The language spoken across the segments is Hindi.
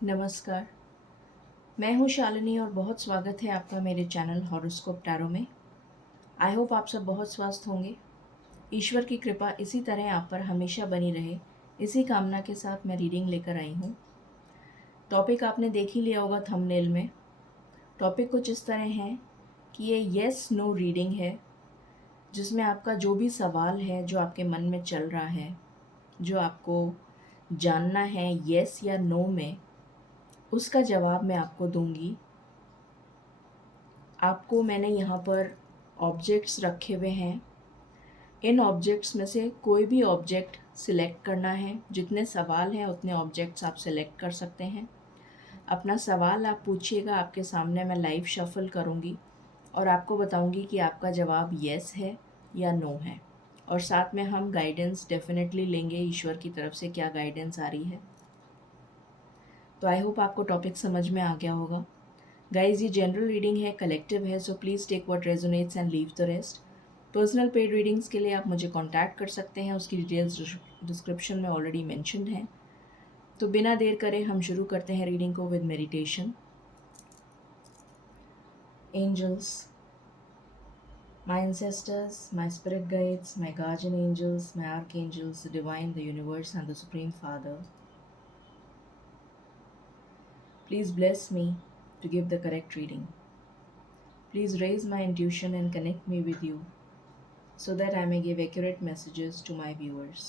नमस्कार। मैं हूँ शालिनी और बहुत स्वागत है आपका मेरे चैनल हॉरोस्कोप टैरो में। आई होप आप सब बहुत स्वस्थ होंगे। ईश्वर की कृपा इसी तरह आप पर हमेशा बनी रहे, इसी कामना के साथ मैं रीडिंग लेकर आई हूँ। टॉपिक आपने देख ही लिया होगा थंबनेल में। टॉपिक कुछ इस तरह है कि ये येस नो रीडिंग है, जिसमें आपका जो भी सवाल है, जो आपके मन में चल रहा है, जो आपको जानना है येस या नो में, उसका जवाब मैं आपको दूंगी। आपको मैंने यहाँ पर ऑब्जेक्ट्स रखे हुए हैं। इन ऑब्जेक्ट्स में से कोई भी ऑब्जेक्ट सिलेक्ट करना है। जितने सवाल हैं उतने ऑब्जेक्ट्स आप सिलेक्ट कर सकते हैं। अपना सवाल आप पूछिएगा, आपके सामने मैं लाइव शफल करूँगी और आपको बताऊँगी कि आपका जवाब येस है या नो है। और साथ में हम गाइडेंस डेफिनेटली लेंगे, ईश्वर की तरफ से क्या गाइडेंस आ रही है। तो आई होप आपको टॉपिक समझ में आ गया होगा। गाइज, ये जनरल रीडिंग है, कलेक्टिव है, so please take what resonates and leave the rest. Personal paid readings के लिए आप मुझे कांटेक्ट कर सकते हैं, उसकी डिटेल्स डिस्क्रिप्शन में ऑलरेडी मेंशन्ड हैं। तो बिना देर करे हम शुरू करते हैं रीडिंग को with meditation. Angels, my ancestors, my spirit guides, my guardian angels, my archangels, the divine, the universe and the supreme father, please bless me to give the correct reading. Please raise my intuition and connect me with you so that I may give accurate messages to my viewers.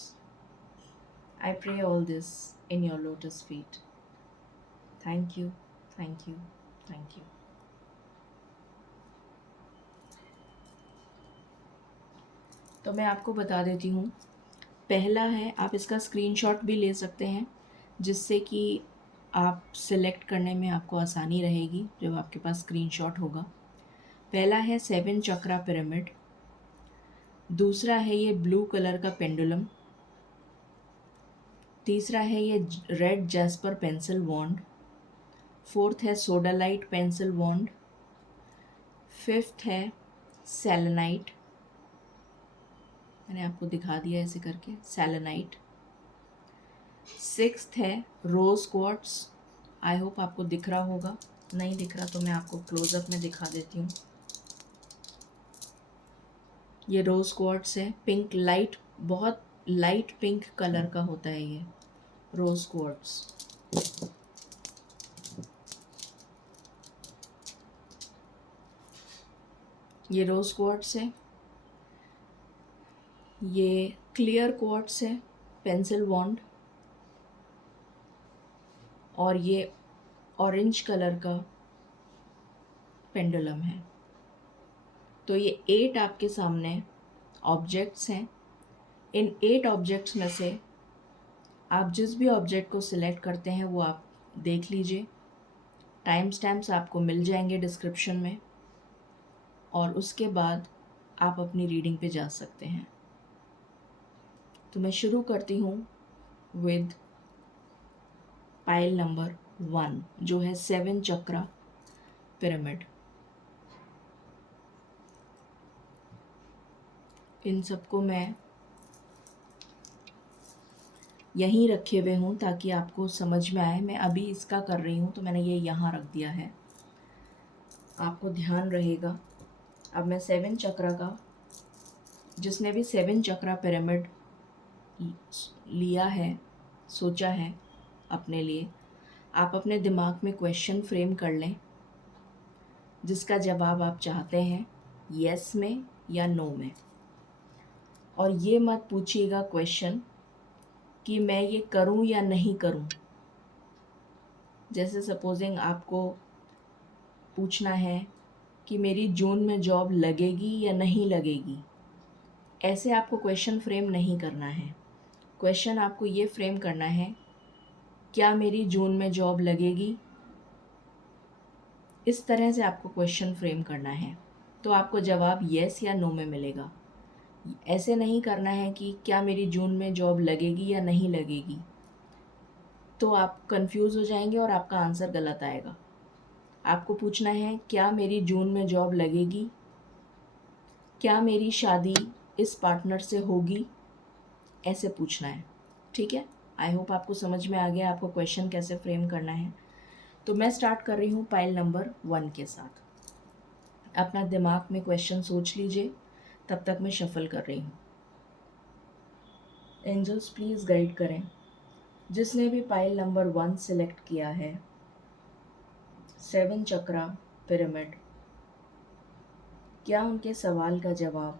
I pray all this in your lotus feet. Thank you, thank you, thank you. तो मैं आपको बता देती हूँ। पहला है, आप इसका स्क्रीनशॉट भी ले सकते हैं, जिससे कि आप सिलेक्ट करने में आपको आसानी रहेगी जब आपके पास स्क्रीनशॉट होगा। पहला है 7 चक्रा पिरामिड। दूसरा है ये ब्लू कलर का पेंडुलम। तीसरा है ये रेड जैस्पर पेंसिल वॉन्ड। फोर्थ है सोडालाइट पेंसिल वॉन्ड। फिफ्थ है सेलेनाइट, मैंने आपको दिखा दिया ऐसे करके, सेलेनाइट। सिक्स्थ है रोज क्वार्ट्स। आई होप आपको दिख रहा होगा, नहीं दिख रहा तो मैं आपको क्लोजअप में दिखा देती हूँ। ये रोज क्वार्ट्स है, पिंक, लाइट, बहुत लाइट पिंक कलर का होता है ये रोज क्वार्ट्स। ये रोज क्वार्ट्स है। ये क्लियर क्वार्ट्स है, पेंसिल वॉन्ड। और ये ऑरेंज कलर का पेंडुलम है। तो ये 8 आपके सामने ऑब्जेक्ट्स हैं। इन 8 ऑब्जेक्ट्स में से आप जिस भी ऑब्जेक्ट को सिलेक्ट करते हैं वो आप देख लीजिए। टाइम स्टैम्प्स आपको मिल जाएंगे डिस्क्रिप्शन में, और उसके बाद आप अपनी रीडिंग पे जा सकते हैं। तो मैं शुरू करती हूँ विद पाइल नंबर 1, जो है 7 चक्रा पिरामिड। इन सबको मैं यहीं रखे हुए हूँ ताकि आपको समझ में आए। मैं अभी इसका कर रही हूँ तो मैंने ये यहाँ रख दिया है, आपको ध्यान रहेगा। अब मैं 7 चक्रा का, जिसने भी 7 चक्रा पिरामिड लिया है, सोचा है अपने लिए, आप अपने दिमाग में क्वेश्चन फ्रेम कर लें जिसका जवाब आप चाहते हैं येस में या नो में। और ये मत पूछिएगा क्वेश्चन कि मैं ये करूं या नहीं करूं। जैसे सपोजिंग आपको पूछना है कि मेरी जून में जॉब लगेगी या नहीं लगेगी, ऐसे आपको क्वेश्चन फ्रेम नहीं करना है। क्वेश्चन आपको ये फ्रेम करना है, क्या मेरी जून में जॉब लगेगी। इस तरह से आपको क्वेश्चन फ्रेम करना है, तो आपको जवाब येस या नो में मिलेगा। ऐसे नहीं करना है कि क्या मेरी जून में जॉब लगेगी या नहीं लगेगी, तो आप कंफ्यूज हो जाएंगे और आपका आंसर गलत आएगा। आपको पूछना है, क्या मेरी जून में जॉब लगेगी, क्या मेरी शादी इस पार्टनर से होगी, ऐसे पूछना है। ठीक है, आई होप आपको समझ में आ गया आपको क्वेश्चन कैसे फ्रेम करना है। तो मैं स्टार्ट कर रही हूँ पाइल नंबर 1 के साथ। अपना दिमाग में क्वेश्चन सोच लीजिए, तब तक मैं शफल कर रही हूँ। एंजल्स प्लीज़ गाइड करें। जिसने भी पाइल नंबर 1 सिलेक्ट किया है, 7 चक्रा पिरामिड, क्या उनके सवाल का जवाब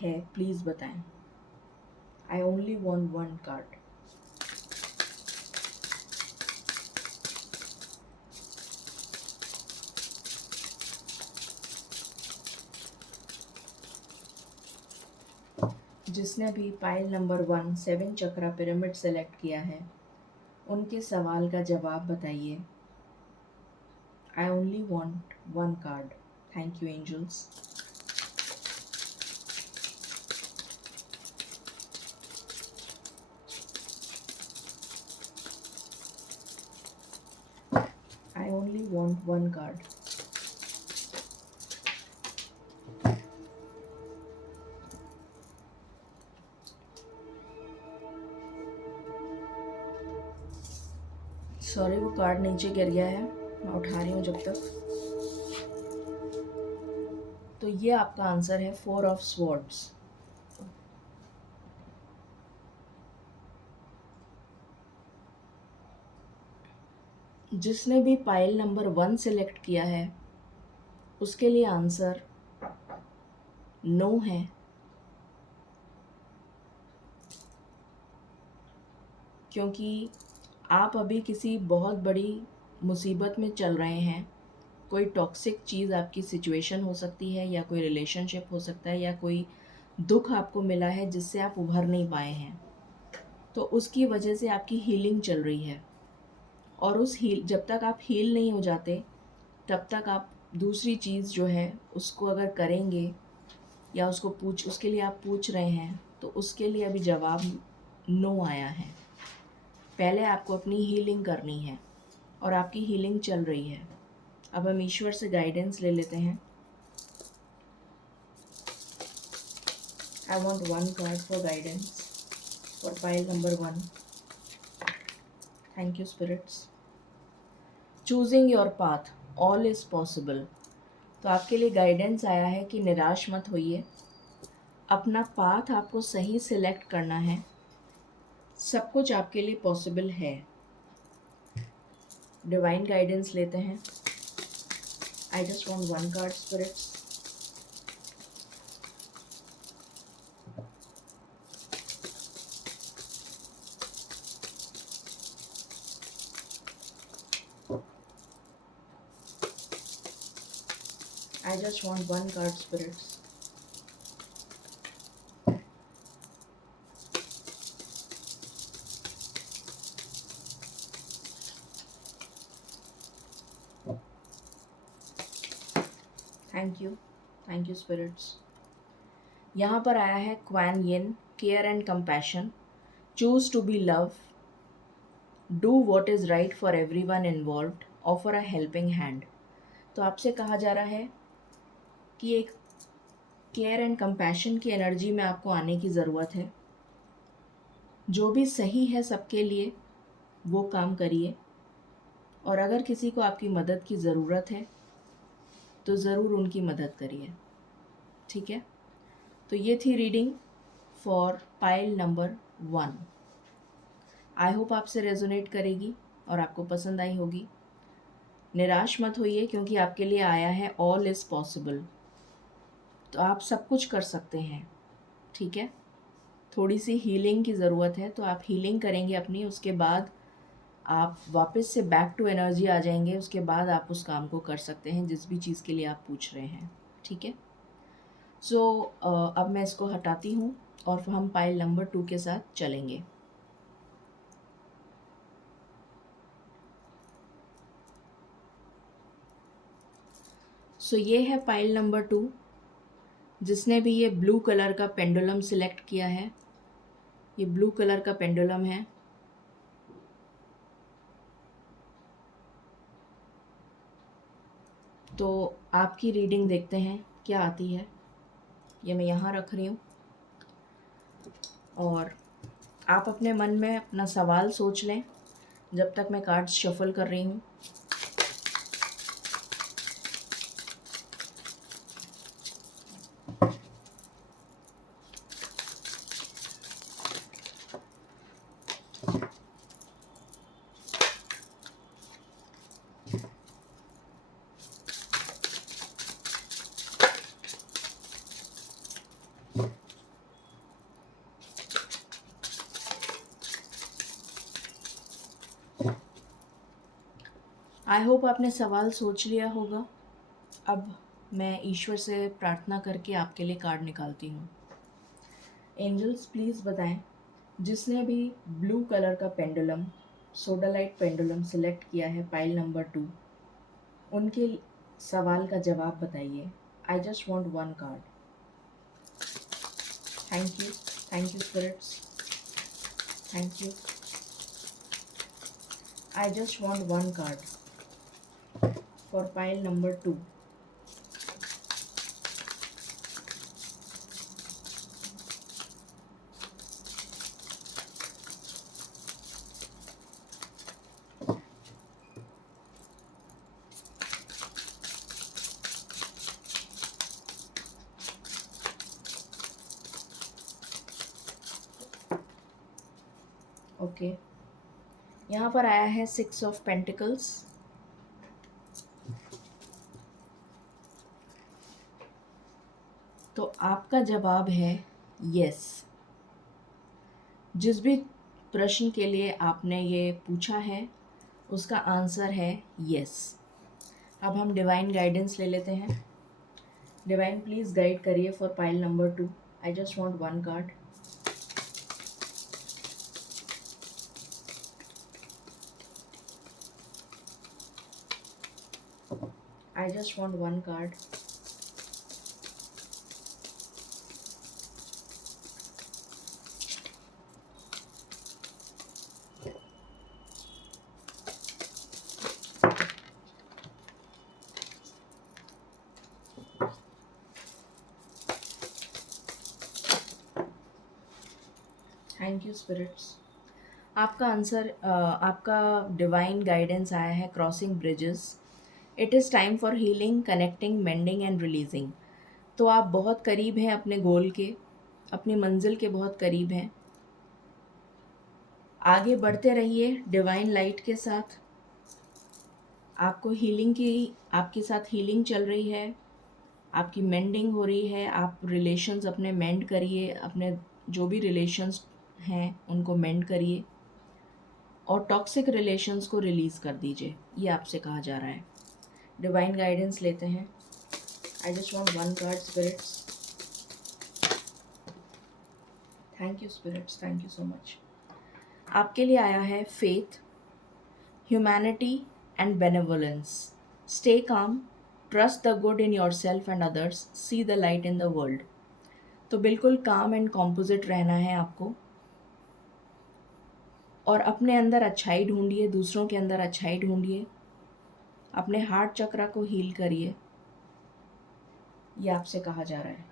है? प्लीज़ बताएं। I only want 1 card. जिसने भी pile number 1 7 chakra pyramid select किया है, उनके सवाल का जवाब बताइए। I only want 1 card. Thank you angels. I only want 1 card. Sorry, वो कार्ड नीचे गिर गया है, मैं उठा रही हूँ जब तक। तो ये आपका आंसर है 4 ऑफ स्वॉर्ड्स। जिसने भी पाइल नंबर 1 सिलेक्ट किया है, उसके लिए आंसर नो है। क्योंकि आप अभी किसी बहुत बड़ी मुसीबत में चल रहे हैं। कोई टॉक्सिक चीज़ आपकी सिचुएशन हो सकती है, या कोई रिलेशनशिप हो सकता है, या कोई दुख आपको मिला है जिससे आप उभर नहीं पाए हैं। तो उसकी वजह से आपकी हीलिंग चल रही है, और जब तक आप हील नहीं हो जाते, तब तक आप दूसरी चीज़ जो है उसको अगर करेंगे, या उसके लिए आप पूछ रहे हैं, तो उसके लिए अभी जवाब नो आया है। पहले आपको अपनी हीलिंग करनी है, और आपकी हीलिंग चल रही है। अब हम ईश्वर से गाइडेंस ले लेते हैं। I want 1 card for guidance for pile number 1। Thank you spirits. Choosing your path, all is possible. तो आपके लिए गाइडेंस आया है कि निराश मत होइए। अपना पाथ आपको सही सिलेक्ट करना है। सब कुछ आपके लिए पॉसिबल है। डिवाइन गाइडेंस लेते हैं। I just want 1 card spirits. I just want 1 card, spirits. Thank you spirits. यहाँ पर आया है Kuan Yin, care and compassion, choose to be love, do what is right for everyone involved, offer a helping hand. तो आपसे कहा जा रहा है कि एक केयर एंड कंपैशन की एनर्जी में आपको आने की ज़रूरत है। जो भी सही है सबके लिए वो काम करिए, और अगर किसी को आपकी मदद की ज़रूरत है तो ज़रूर उनकी मदद करिए। ठीक है, तो ये थी reading for pile number 1। I hope आपसे रेजोनेट करेगी और आपको पसंद आई होगी। निराश मत होइए, क्योंकि आपके लिए आया है ऑल इज़ पॉसिबल। तो आप सब कुछ कर सकते हैं। ठीक है, थोड़ी सी हीलिंग की ज़रूरत है, तो आप हीलिंग करेंगे अपनी, उसके बाद आप वापस से बैक टू एनर्जी आ जाएंगे। उसके बाद आप उस काम को कर सकते हैं जिस भी चीज़ के लिए आप पूछ रहे हैं। ठीक है, सो अब मैं इसको हटाती हूँ और हम पाइल नंबर 2 के साथ चलेंगे। सो ये है पाइल नंबर 2। जिसने भी ये ब्लू कलर का पेंडुलम सिलेक्ट किया है, ये ब्लू कलर का पेंडुलम है। तो आपकी रीडिंग देखते हैं क्या आती है। ये मैं यहाँ रख रही हूँ, और आप अपने मन में अपना सवाल सोच लें जब तक मैं कार्ड्स शफल कर रही हूँ। आई होप आपने सवाल सोच लिया होगा। अब मैं ईश्वर से प्रार्थना करके आपके लिए कार्ड निकालती हूँ। एंजल्स प्लीज़ बताएं, जिसने भी ब्लू कलर का पेंडुलम, सोडालाइट पेंडुलम सिलेक्ट किया है पाइल नंबर 2, उनके सवाल का जवाब बताइए। I just want one card. Thank you spirits, thank you. I just want one card for pile number 2। Okay, यहाँ पर आया है 6 ऑफ पेंटिकल्स। तो आपका जवाब है यस। जिस भी प्रश्न के लिए आपने ये पूछा है उसका आंसर है यस। अब हम डिवाइन गाइडेंस ले लेते हैं। डिवाइन प्लीज़ गाइड करिए for pile number 2। I just want one card. I just want one card. Thank you spirits. आपका आंसर, आपका डिवाइन गाइडेंस आया है crossing bridges. It is time for healing, connecting, mending and releasing. तो आप बहुत करीब हैं अपने गोल के, अपनी मंजिल के बहुत करीब हैं। आगे बढ़ते रहिए डिवाइन लाइट के साथ। आपको हीलिंग की, आपके साथ हीलिंग चल रही है, आपकी मेंडिंग हो रही है। आप रिलेशंस अपने मेंड करिए, अपने जो भी रिलेशंस हैं उनको मेंड करिए और टॉक्सिक रिलेशंस को रिलीज़ कर दीजिए, ये आपसे कहा जा रहा है। डिवाइन गाइडेंस लेते हैं। I just want one card spirits. Thank you spirits, thank you so much. आपके लिए आया है faith, humanity and benevolence. Stay calm, trust the good in yourself and others, see the light in the world. तो बिल्कुल काम एंड कॉम्पोजिट रहना है आपको और अपने अंदर अच्छाई ढूंढिए, दूसरों के अंदर अच्छाई ढूंढिए, अपने हार्ट चक्र को हील करिए, ये आपसे कहा जा रहा है।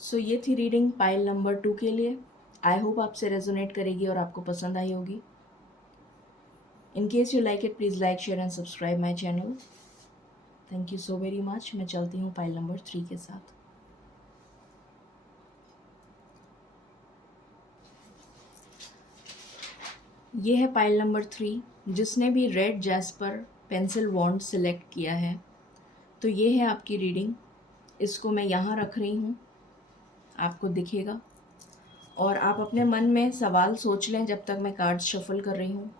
सो ये थी रीडिंग पाइल नंबर 2 के लिए। आई होप आपसे रेजोनेट करेगी और आपको पसंद आई होगी। इन case you like it, please like, share and subscribe my channel. Thank you so very much. मैं चलती हूँ पाइल नंबर 3 के साथ। ये है पाइल नंबर 3। जिसने भी रेड जैस्पर पेंसिल वॉन्ड सिलेक्ट किया है, तो ये है आपकी रीडिंग। इसको मैं यहाँ रख रही हूँ, आपको दिखेगा। और आप अपने मन में सवाल सोच लें जब तक मैं कार्ड्स शफल कर रही हूँ।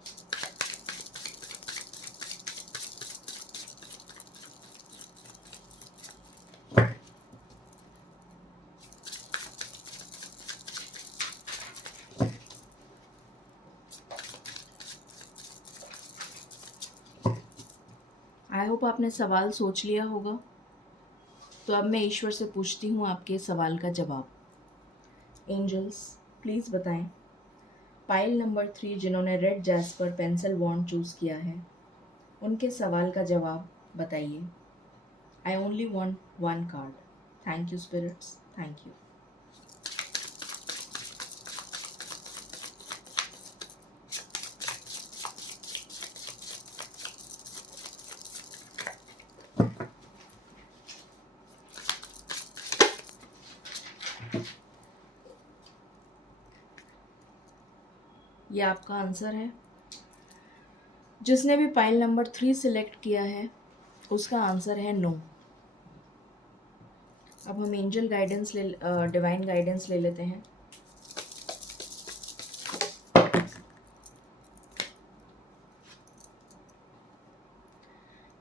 आई होप आपने सवाल सोच लिया होगा। तो अब मैं ईश्वर से पूछती हूँ आपके सवाल का जवाब। एंजल्स प्लीज़ बताएं, पाइल नंबर 3 जिन्होंने red jasper pencil wand choose किया है, उनके सवाल का जवाब बताइए। I only want one card. Thank you spirits, thank you. ये आपका आंसर है। जिसने भी पाइल नंबर 3 सिलेक्ट किया है उसका आंसर है नो। अब हम एंजल गाइडेंस डिवाइन गाइडेंस ले लेते हैं।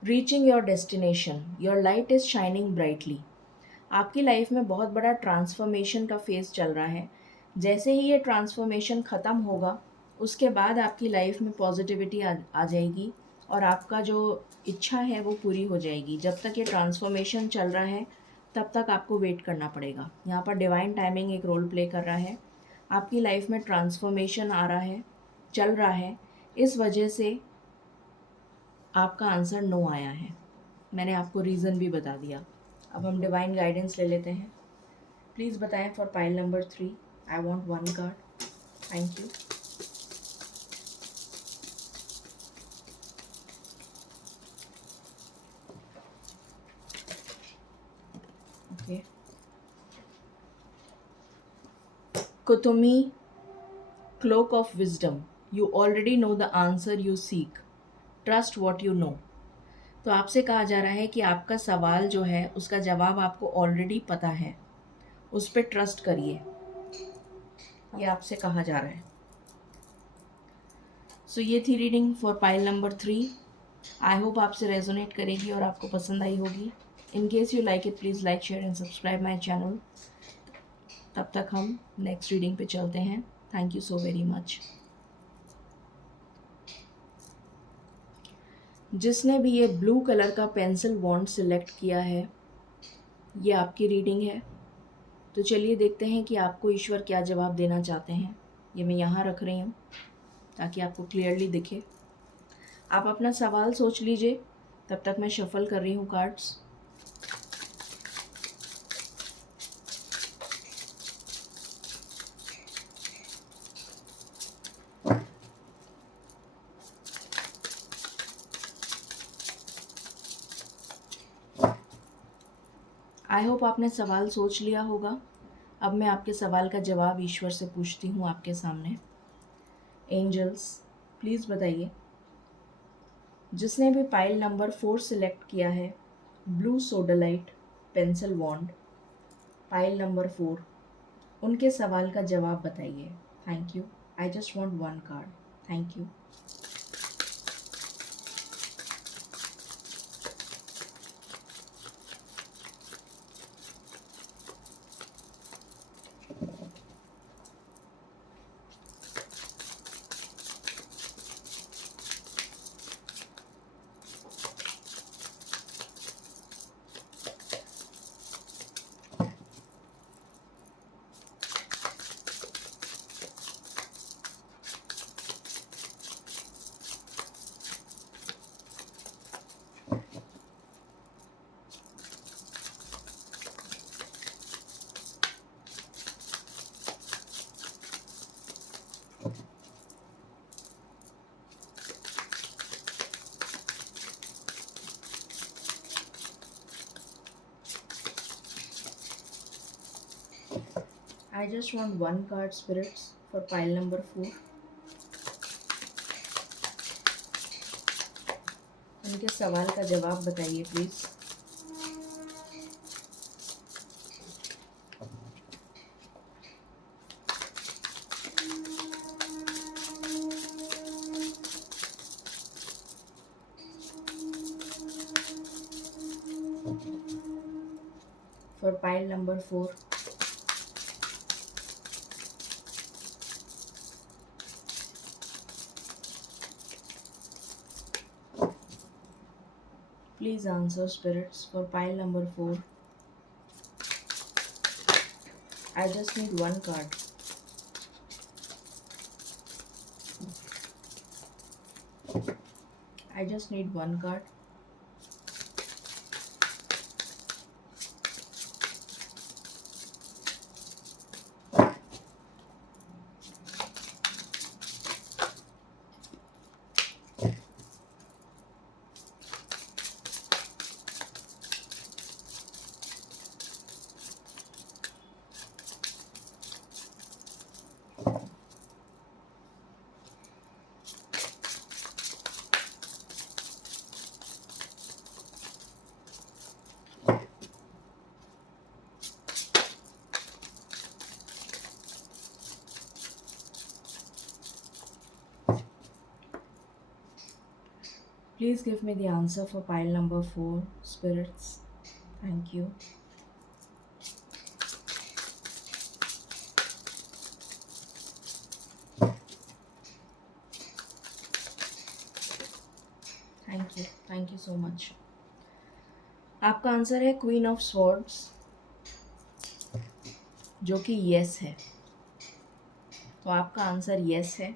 Reaching your destination, your light is shining brightly. आपकी लाइफ में बहुत बड़ा ट्रांसफॉर्मेशन का फेज़ चल रहा है। जैसे ही ये ट्रांसफॉर्मेशन ख़त्म होगा उसके बाद आपकी लाइफ में पॉजिटिविटी आ जाएगी और आपका जो इच्छा है वो पूरी हो जाएगी। जब तक ये ट्रांसफॉर्मेशन चल रहा है तब तक आपको वेट करना पड़ेगा। यहाँ पर डिवाइन टाइमिंग एक रोल प्ले कर रहा है। आपकी लाइफ में ट्रांसफॉर्मेशन आ रहा है, चल रहा है, इस वजह से आपका आंसर नो आया है। मैंने आपको रीज़न भी बता दिया। अब हम डिवाइन गाइडेंस ले लेते हैं। प्लीज़ बताएं for pile number 3। I want 1 card. Thank you. Okay. कुतुमी, cloak of wisdom, you already know the answer you seek, trust what you know. तो आपसे कहा जा रहा है कि आपका सवाल जो है उसका जवाब आपको ऑलरेडी पता है, उस पर ट्रस्ट करिए, ये आपसे कहा जा रहा है। सो ये थी reading for pile number 3। I hope आपसे रेजोनेट करेगी और आपको पसंद आई होगी। इन case you like it, please like, share and subscribe my channel. तब तक हम नेक्स्ट रीडिंग पे चलते हैं। Thank you so very much. जिसने भी ये ब्लू कलर का पेंसिल वॉन्ड सिलेक्ट किया है, ये आपकी रीडिंग है। तो चलिए देखते हैं कि आपको ईश्वर क्या जवाब देना चाहते हैं। ये मैं यहाँ रख रही हूँ ताकि आपको क्लियरली दिखे। आप अपना सवाल सोच लीजिए, तब तक मैं शफल कर रही हूँ कार्ड्स। आई होप आपने सवाल सोच लिया होगा। अब मैं आपके सवाल का जवाब ईश्वर से पूछती हूँ आपके सामने। एंजल्स, प्लीज़ बताइए, जिसने भी पाइल नंबर 4 सिलेक्ट किया है, ब्लू सोडलाइट पेंसिल वॉन्ड, पाइल नंबर 4, उनके सवाल का जवाब बताइए। Thank you. I just want 1 card. Thank you. I just want 1 card, spirits, for pile number 4. उनके सवाल का जवाब बताइए please. For pile number 4. Please answer, spirits, for pile number 4. I just need 1 card. I just need 1 card. Please give me the answer for pile number 4, spirits. Thank you. Thank you so much. आपका आंसर है क्वीन ऑफ स्वॉर्ड्स, जो कि यस है। तो आपका आंसर यस है।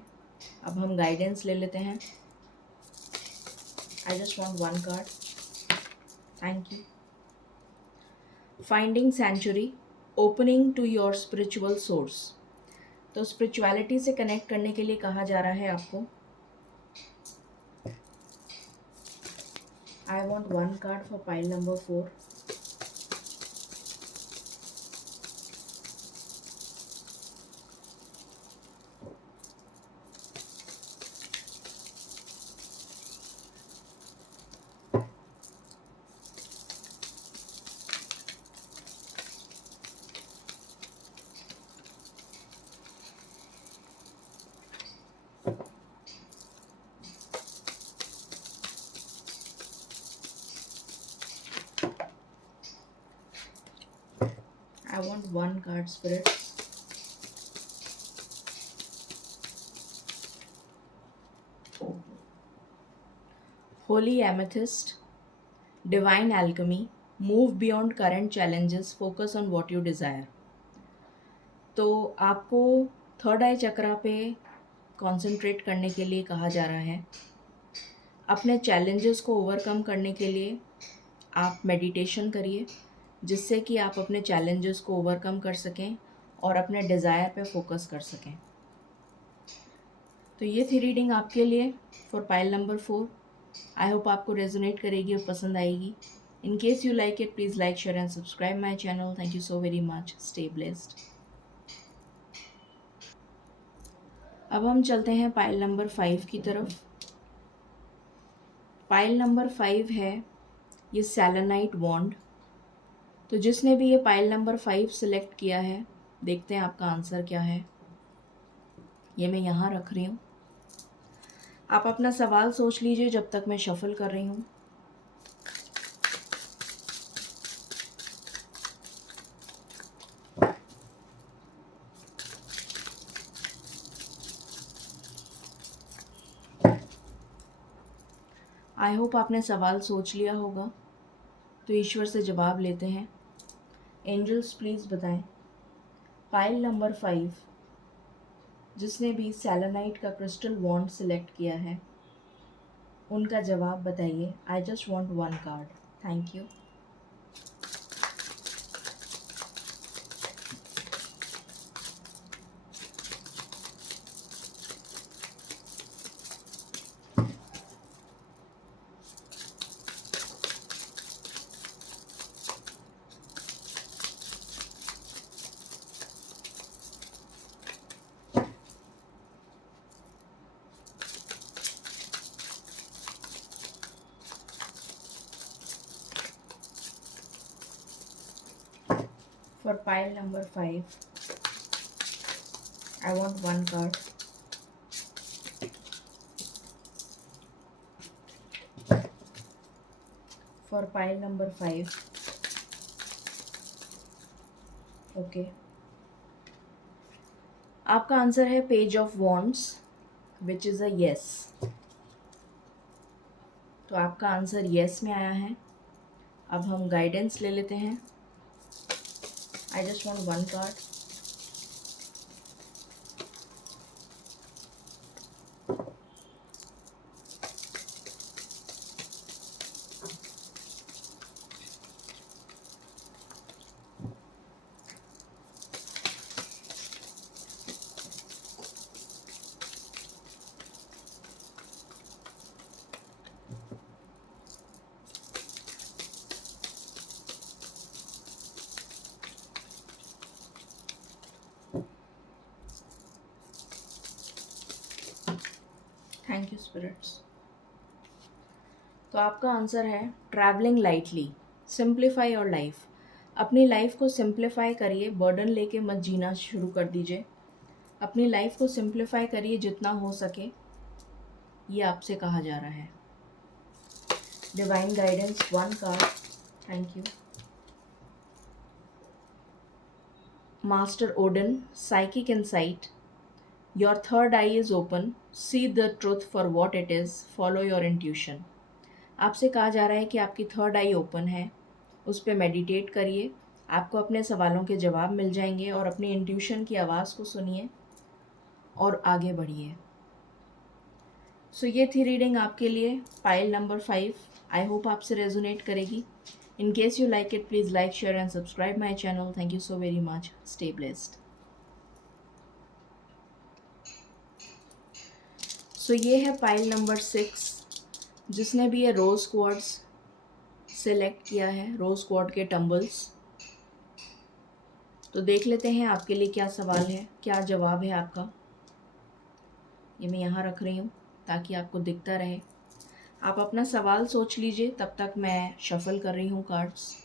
अब हम गाइडेंस ले लेते हैं। I just want one card. Thank you. Finding sanctuary, opening to your spiritual source. तो स्पिरिचुअलिटी से कनेक्ट करने के लिए कहा जा रहा है आपको। I want one card for pile number 4। I want one card, spirits. Holy Amethyst, Divine Alchemy, Move beyond current challenges, focus on what you desire. तो आपको थर्ड आई चक्रा पे कंसंट्रेट करने के लिए कहा जा रहा है। अपने चैलेंजेस को ओवरकम करने के लिए आप मेडिटेशन करिए, जिससे कि आप अपने चैलेंजेस को ओवरकम कर सकें और अपने डिज़ायर पे फोकस कर सकें। तो ये थी रीडिंग आपके लिए for pile number 4। I hope आपको रेजोनेट करेगी और पसंद आएगी। इन case you like it, please like, share and subscribe my channel. Thank you so very much. Stay blessed. अब हम चलते हैं पाइल नंबर 5 की तरफ। पाइल नंबर 5 है ये सेलेनाइट वॉन्ड। तो जिसने भी ये पाइल नंबर 5 सिलेक्ट किया है, देखते हैं आपका आंसर क्या है। ये मैं यहाँ रख रही हूँ। आप अपना सवाल सोच लीजिए जब तक मैं शफल कर रही हूँ। आई होप आपने सवाल सोच लिया होगा। तो ईश्वर से जवाब लेते हैं। एंजल्स प्लीज़ बताएं, पाइल नंबर 5 जिसने भी सेलेनाइट का क्रिस्टल वॉन्ड सिलेक्ट किया है, उनका जवाब बताइए। I just want one card. Thank you. For pile number 5, I want one card. For pile number 5, okay. आपका आंसर है page of wands, which is a yes. तो आपका आंसर येस में आया है। अब हम गाइडेंस ले लेते हैं। I just want one card. Thank you spirits. तो आपका आंसर है travelling lightly, simplify your life. अपनी लाइफ को सिंप्लीफाई करिए, बर्डन लेके मत जीना शुरू कर दीजिए। अपनी लाइफ को सिंप्लीफाई करिए जितना हो सके, ये आपसे कहा जा रहा है। Divine guidance, one card. Thank you. Master Odin, psychic insight. Your third eye is open. See the truth for what it is. Follow your intuition. आपसे कहा जा रहा है कि आपकी थर्ड आई ओपन है, उस पर मेडिटेट करिए, आपको अपने सवालों के जवाब मिल जाएंगे और अपनी इंट्यूशन की आवाज़ को सुनिए और आगे बढ़िए। सो ये थी रीडिंग आपके लिए, पाइल नंबर 5। आई होप आपसे रेजोनेट करेगी। In case you like it, please like, share and subscribe my channel. Thank you so very much. Stay blessed. So ये है पाइल नंबर 6। जिसने भी ये रोज़ क्वार्ट्स सेलेक्ट किया है, रोज़ क्वार्ट के टम्बल्स, तो देख लेते हैं आपके लिए क्या सवाल है, क्या जवाब है आपका। ये मैं यहाँ रख रही हूँ ताकि आपको दिखता रहे। आप अपना सवाल सोच लीजिए, तब तक मैं शफल कर रही हूँ कार्ड्स।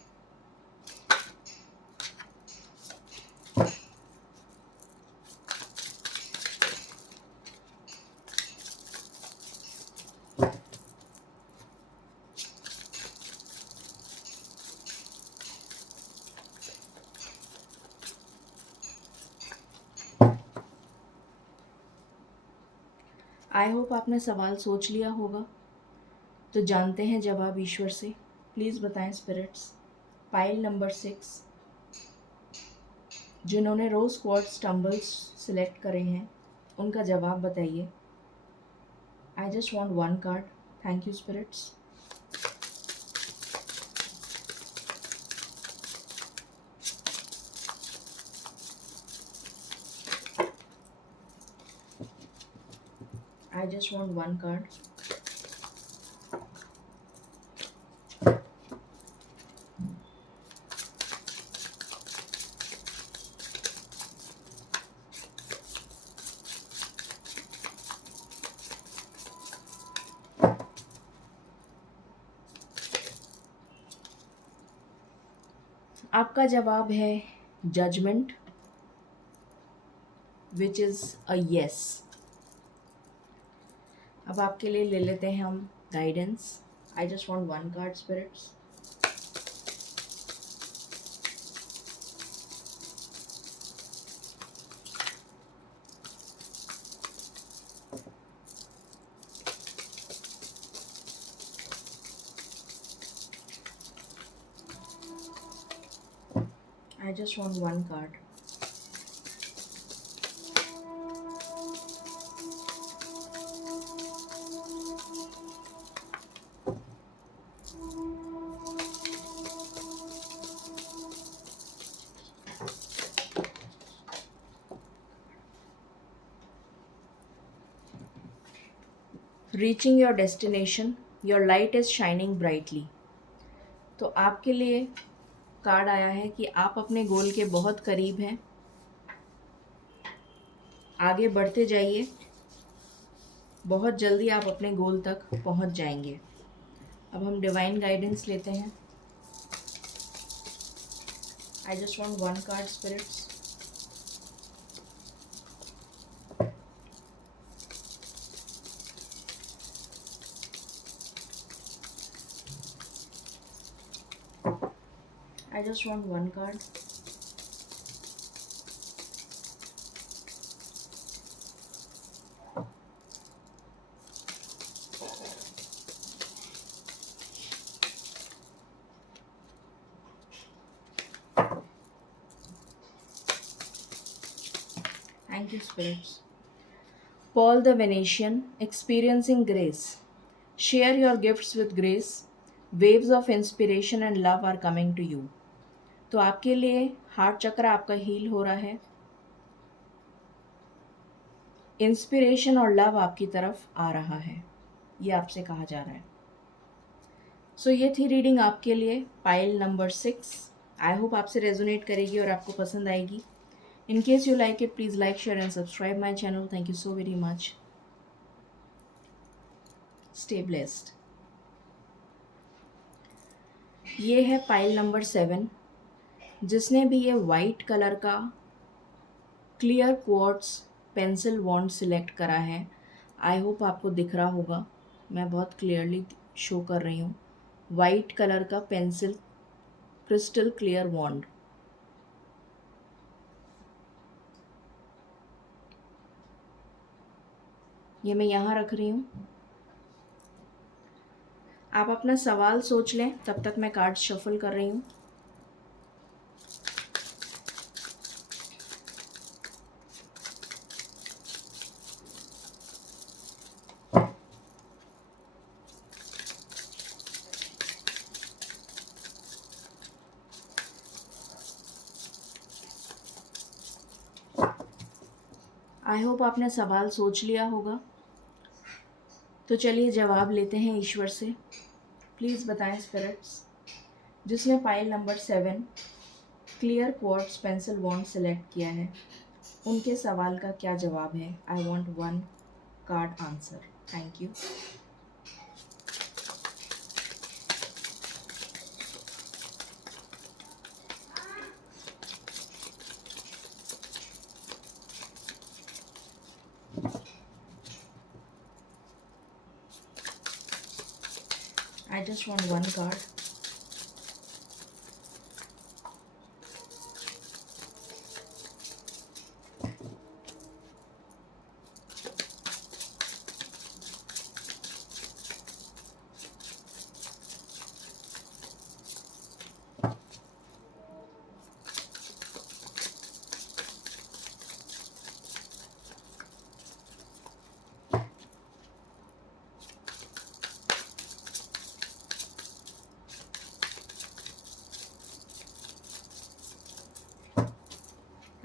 आई होप आपने सवाल सोच लिया होगा। तो जानते हैं जवाब ईश्वर से। प्लीज़ बताएं स्पिरिट्स। पाइल नंबर 6, जिन्होंने रोज़ क्वार्ट्स टम्बल्स सिलेक्ट करे हैं, उनका जवाब बताइए। I just want one card. Thank you spirits. I just want one card. आपका जवाब है judgement, which is a yes. अब आपके लिए ले लेते हैं हम guidance. I just want one card spirits. I just want one card. Reaching your destination, your light is shining brightly. तो आपके लिए कार्ड आया है कि आप अपने गोल के बहुत करीब हैं। आगे बढ़ते जाइए, बहुत जल्दी आप अपने गोल तक पहुंच जाएंगे। अब हम डिवाइन गाइडेंस लेते हैं। I just want one card spirits. I just want one card. Thank you, spirits. Paul the Venetian, experiencing grace. Share your gifts with grace. Waves of inspiration and love are coming to you. तो आपके लिए हार्ट चक्र आपका हील हो रहा है। इंस्पिरेशन और लव आपकी तरफ आ रहा है, ये आपसे कहा जा रहा है। सो ये थी रीडिंग आपके लिए, पाइल नंबर 6। आई होप आपसे रेजोनेट करेगी और आपको पसंद आएगी। इन case you like it, please like, share and subscribe my channel. Thank you so very much. Stay blessed. ये है पाइल नंबर 7। जिसने भी ये वाइट कलर का क्लियर क्वार्ट्स पेंसिल वॉन्ड सिलेक्ट करा है, आई होप आपको दिख रहा होगा, मैं बहुत क्लियरली शो कर रही हूँ। वाइट कलर का पेंसिल क्रिस्टल क्लियर वॉन्ड। ये मैं यहाँ रख रही हूँ। आप अपना सवाल सोच लें, तब तक मैं कार्ड शफल कर रही हूँ। आई होप आपने सवाल सोच लिया होगा। तो चलिए जवाब लेते हैं ईश्वर से। प्लीज़ बताएं स्पिरिट्स, जिसने pile number 7 clear quartz pencil wand select किया है, उनके सवाल का क्या जवाब है। I want 1 card answer. Thank you. I just want 1 card.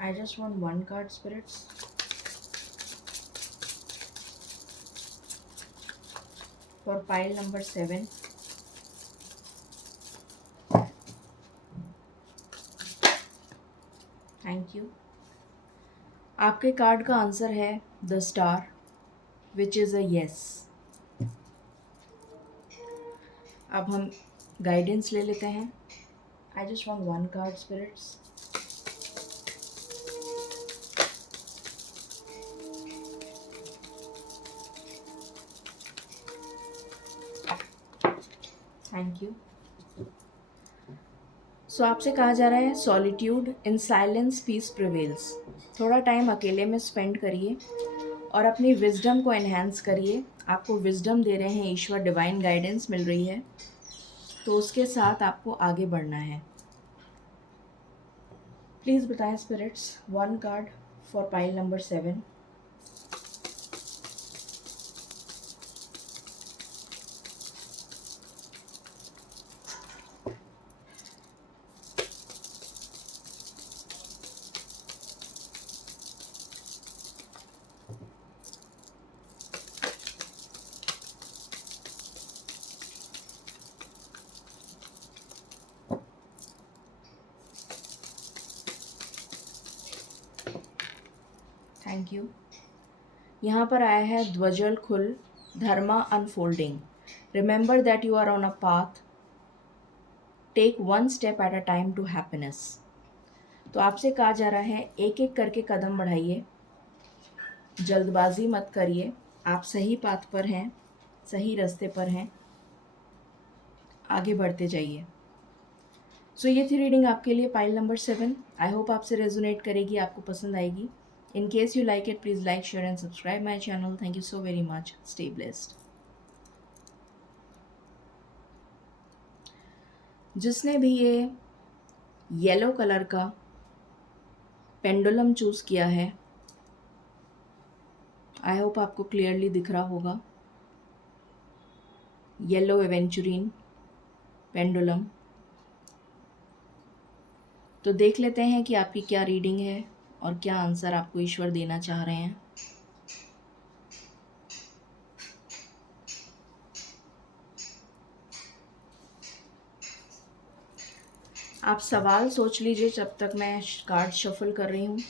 I just want 1 card, spirits. For pile number 7. Thank you. आपके कार्ड का आंसर है the star, which is a yes. अब हम गाइडेंस ले लेते हैं। I just want 1 card, spirits. Thank you. So आपसे कहा जा रहा है solitude in silence peace prevails. थोड़ा टाइम अकेले में स्पेंड करिए और अपनी विजडम को एनहेंस करिए। आपको विजडम दे रहे हैं ईश्वर, डिवाइन गाइडेंस मिल रही है, तो उसके साथ आपको आगे बढ़ना है। प्लीज़ बताएं spirits, 1 card for pile number 7। Thank you. यहाँ पर आया है ध्वजल खुल dharma unfolding. Remember that you are on a path, take 1 step at a time to happiness. तो आपसे कहा जा रहा है एक एक करके कदम बढ़ाइए, जल्दबाजी मत करिए। आप सही पाथ पर हैं, सही रास्ते पर हैं, आगे बढ़ते जाइए। सो ये थी रीडिंग आपके लिए पाइल नंबर 7। आई होप आपसे रेजोनेट करेगी, आपको पसंद आएगी। In case you like it, please like, share and subscribe my channel. Thank you so very much. Stay blessed. जिसने भी ये येलो कलर का पेंडुलम चूज़ किया है, आई होप आपको क्लियरली दिख रहा होगा, येलो एवेंचुरीन पेंडुलम। तो देख लेते हैं कि आपकी क्या रीडिंग है और क्या आंसर आपको ईश्वर देना चाह रहे हैं। आप सवाल सोच लीजिए जब तक मैं कार्ड शफल कर रही हूँ।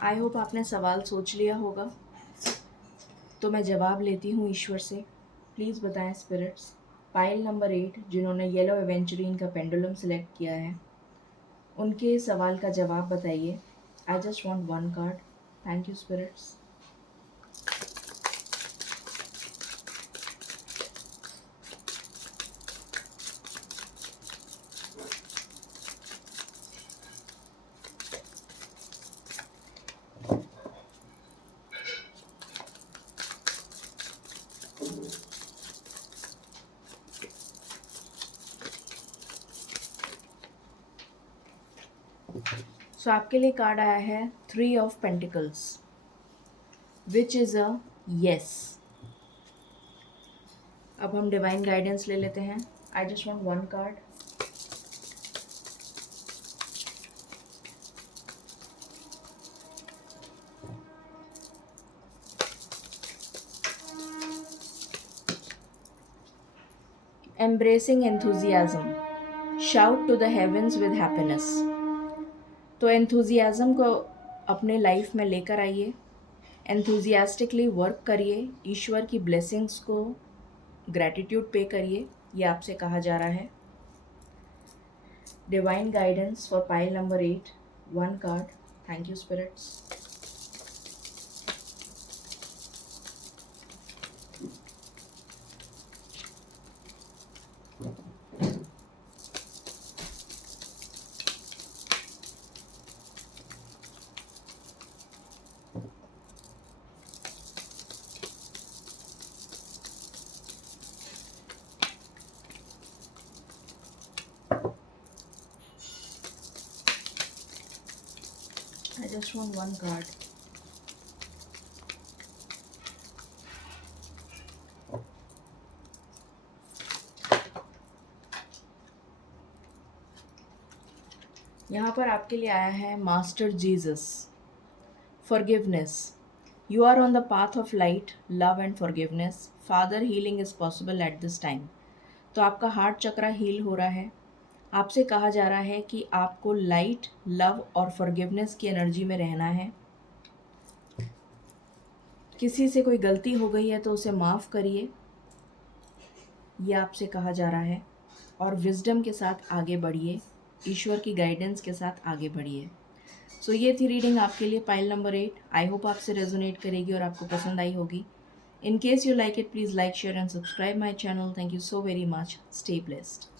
आई होप आपने सवाल सोच लिया होगा, तो मैं जवाब लेती हूँ ईश्वर से। प्लीज़ बताएं स्पिरिट्स, पाइल नंबर 8 जिन्होंने येलो एवेंचुरिन का पेंडुलम सिलेक्ट किया है, उनके सवाल का जवाब बताइए। I just want one card. Thank you spirits. So आपके लिए कार्ड आया है 3 of pentacles, which is a yes. अब हम डिवाइन गाइडेंस ले लेते हैं। I just want one card. Embracing enthusiasm, shout to the heavens with happiness. तो एंथुजियाज्म को अपने लाइफ में लेकर आइए, एंथुजियास्टिकली वर्क करिए, ईश्वर की ब्लेसिंग्स को ग्रैटिट्यूड पे करिए, ये आपसे कहा जा रहा है। Divine guidance for pile number 8, one card. Thank you spirits. I just want one card. यहाँ पर आपके लिए आया है master Jesus, forgiveness. You are on the path of light, love and forgiveness. Father healing is possible at this time. तो आपका हार्ट चक्रा हील हो रहा है। आपसे कहा जा रहा है कि आपको लाइट, लव और फॉरगिवनेस की एनर्जी में रहना है। किसी से कोई गलती हो गई है तो उसे माफ़ करिए, ये आपसे कहा जा रहा है। और विजडम के साथ आगे बढ़िए, ईश्वर की गाइडेंस के साथ आगे बढ़िए। सो ये थी रीडिंग आपके लिए पाइल नंबर 8। आई होप आपसे रेजोनेट करेगी और आपको पसंद आई होगी। In case you like it, please like, share and subscribe my channel. Thank you so very much. Stay blessed.